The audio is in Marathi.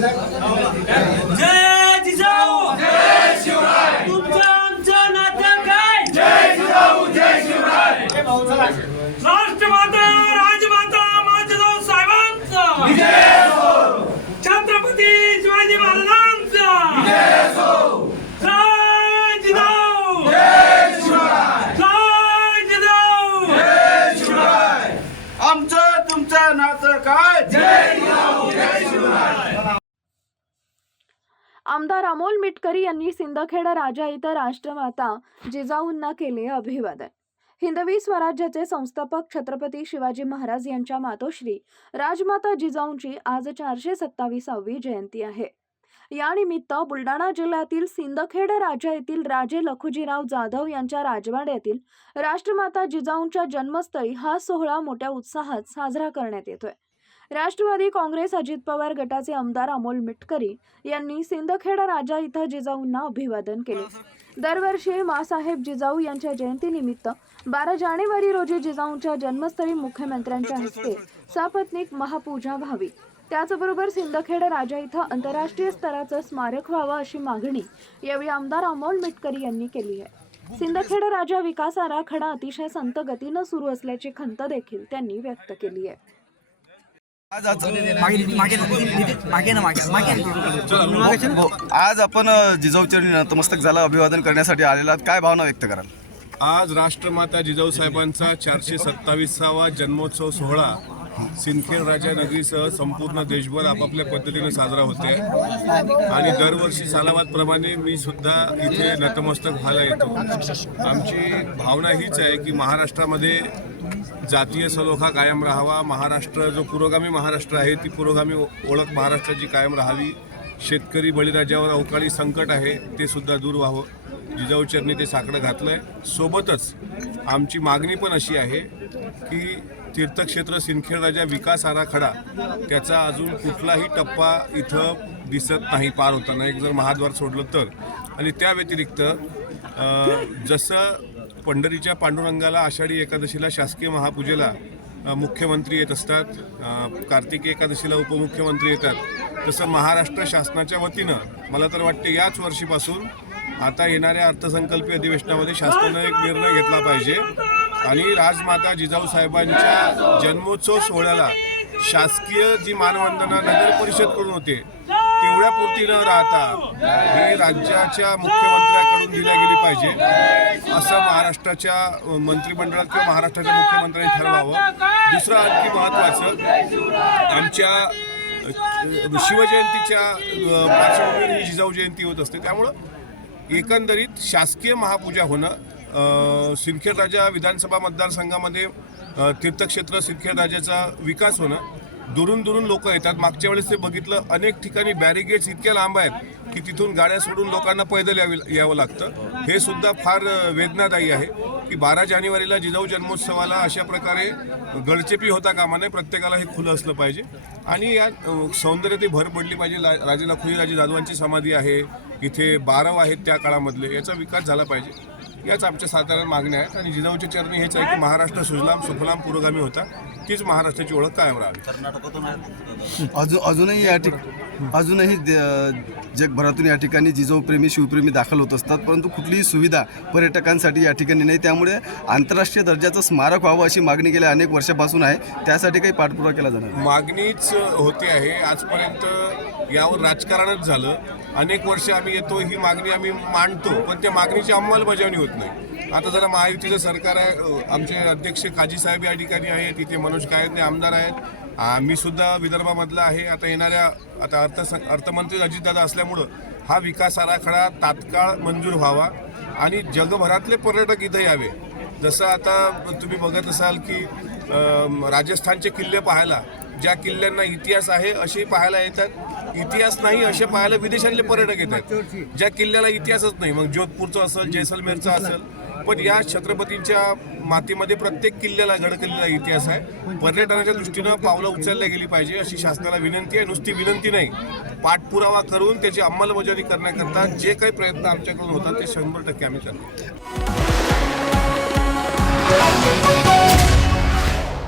जय आमदार अमोल मिटकरी यांनी सिंदखेड राजा इथं राष्ट्रमाता जिजाऊंना केले अभिवादन. हिंदवी स्वराज्याचे संस्थापक छत्रपती शिवाजी महाराज यांच्या मातोश्री राजमाता जिजाऊंची आज चारशे सत्तावीसावी जयंती आहे. यानिमित्त बुलढाणा जिल्ह्यातील सिंदखेड राजा येथील राजे लखुजीराव जाधव यांच्या राजवाड्यातील राष्ट्रमाता जिजाऊंच्या जन्मस्थळी हा सोहळा मोठ्या उत्साहात साजरा करण्यात येतोय. राष्ट्रवादी काँग्रेस अजित पवार गटाचे आमदार अमोल मिटकरी यांनी सिंदखेड राजा इथं जिजाऊंना अभिवादन केले. दरवर्षी मासाहेब जिजाऊ यांच्या जयंतीनिमित्त बारा जानेवारी रोजी जिजाऊंच्या जन्मस्थळी मुख्यमंत्र्यांच्या हस्ते सापत्निक महापूजा व्हावी. त्याचबरोबर सिंदखेड राजा इथं आंतरराष्ट्रीय स्तराचं स्मारक व्हावं अशी मागणी यावेळी आमदार अमोल मिटकरी यांनी केली आहे. सिंदखेड राजा विकास आराखडा अतिशय संत गतीनं सुरू असल्याची खंत देखील त्यांनी व्यक्त केली आहे. आज आपण अ, जिजाऊचरणी नतमस्तक झाला. अभिवादन करण्यासाठी आलेला. काय भावना व्यक्त कराल? आज राष्ट्रमाता जिजाऊ साहेबांचा चारशे सत्तावीसावा जन्मोत्सव सोहळा सिंदखेड राजा नगरीसह संपूर्ण देशभर आपापल्या पद्धतीने साजरा होते आणि दरवर्षी सालाबादप्रमाणे मी सुद्धा इथे नतमस्तक व्हायला येतो. आमची भावना हीच आहे की महाराष्ट्रामध्ये जातीय सलोखा कायम राहावा. महाराष्ट्र जो पुरोगामी महाराष्ट्र आहे ती पुरोगामी ओळख महाराष्ट्राची कायम राहावी. शेतकरी बळीराजावर अवकाळी संकट आहे ते सुद्धा दूर व्हावं. जिजाऊ चरणी ते साकडं आहे सोबतच आमची मागणी पण अशी आहे की तीर्थक्षेत्र सिंदखेडराजा विकास आराखडा त्याचा अजून कुठलाही टप्पा इथं दिसत नाही पार होताना. एक जर महाद्वार सोडलं तर. आणि त्या व्यतिरिक्त जसं पंढरीच्या पांडुरंगाला आषाढी एकादशीला शासकीय महापूजेला मुख्यमंत्री येत असतात. कार्तिकी एकादशीला उपमुख्यमंत्री येतात. तसं महाराष्ट्र शासनाच्या वतीनं मला तर वाटते याच वर्षीपासून आता येणाऱ्या अर्थसंकल्पीय अधिवेशनामध्ये शासनानं एक निर्णय घेतला पाहिजे. आणि राजमाता जिजाऊ साहेबांच्या जन्मोत्सव सोहळ्याला शासकीय जी मानवंदना नगर परिषदकडून होते तेवढ्यापुरती न राहता हे राज्याच्या मुख्यमंत्र्याकडून दिल्या गेली पाहिजे. असं महाराष्ट्राच्या मंत्रिमंडळात किंवा महाराष्ट्राच्या मुख्यमंत्र्यांनी ठरवावं. दुसरं आणखी महत्त्वाचं आमच्या शिवजयंतीच्या पार्श्वभूमीवर ही जिजाऊ जयंती होत असते. त्यामुळं एकंदरीत शासकीय महापूजा होणं सिंदखेड राजा विधानसभा मतदारसंघामध्ये तीर्थक्षेत्र सिंदखेड राजाचा विकास होणं दुरून दुरून लोक येतात. मागच्या वेळेस ते बघितलं अनेक ठिकाणी बॅरिगेट्स इतक्या लांब आहेत की तिथून गाड्या सोडून लोकांना पैदल यावे यावं लागतं. हे सुद्धा फार वेदनादायी आहे की बारा जानेवारीला जिजाऊ जन्मोत्सवाला अशा प्रकारे गडचेपी होता कामा नये. प्रत्येकाला हे खुलं असलं पाहिजे. आणि या अ, सौंदर्यात भर पडली पाहिजे. ला- राजे लखुजीराजे जाधवांची समाधी आहे. इथे बारव आहेत त्या काळामधले. याचा विकास झाला पाहिजे. याच आमच्या साधारण मागण्या आहेत. आणि जिजाऊच्या चरणी हेच आहे की महाराष्ट्र सुजलाम सुफलाम पुरोगामी होता. तीच महाराष्ट्राची ओळख कायम राहावी. अजून अजूनही या ठिक अजूनही दे- जगभरातून या ठिकाणी जिजाऊप्रेमी शिवप्रेमी दाखल होत असतात. परंतु कुठलीही सुविधा पर्यटकांसाठी या ठिकाणी नाही. त्यामुळे आंतरराष्ट्रीय दर्जाचं स्मारक व्हावं अशी मागणी गेल्या अनेक वर्षापासून आहे. त्यासाठी काही पाठपुरावा केला जाणार. मागणीच होते आहे. आजपर्यंत यावर राजकारणच झालं. अनेक वर्ष आम्ही येतो ही मागणी आम्ही मांडतो पण त्या मागणीची अंमलबजावणी होत नाही. आता जरा महायुतीचं सरकार आहे. आमचे अध्यक्ष काजी साहेब या ठिकाणी आहेत. इथे मनोज कायदे आमदार आहेत. मी सुद्धा विदर्भामधला आहे. आता येणाऱ्या आता अर्थ अर्थमंत्री अजितदादा असल्यामुळं हा विकास आराखडा तात्काळ मंजूर व्हावा आणि जगभरातले पर्यटक इथं यावे. जसं आता तुम्ही बघत असाल की राजस्थानचे किल्ले पाहायला ज्या किल्ल्यांना इतिहास आहे असे पाहायला येतात. इतिहास नाही असे पाहायला विदेशातले पर्यटक येतात. ज्या किल्ल्याला इतिहासच नाही मग जोधपूरचं असेल जैसलमेरचं असेल पण या छत्रपतींच्या मातीमध्ये प्रत्येक किल्ल्याला गडकलेला इतिहास आहे. पर्यटनाच्या दृष्टीनं पावलं उचलल्या गेली पाहिजे अशी शासनाला विनंती आहे. नुसती विनंती नाही पाठपुरावा करून त्याची अंमलबजावणी करण्याकरता जे काही प्रयत्न आमच्याकडून होतात ते शंभर टक्के आम्ही करतो.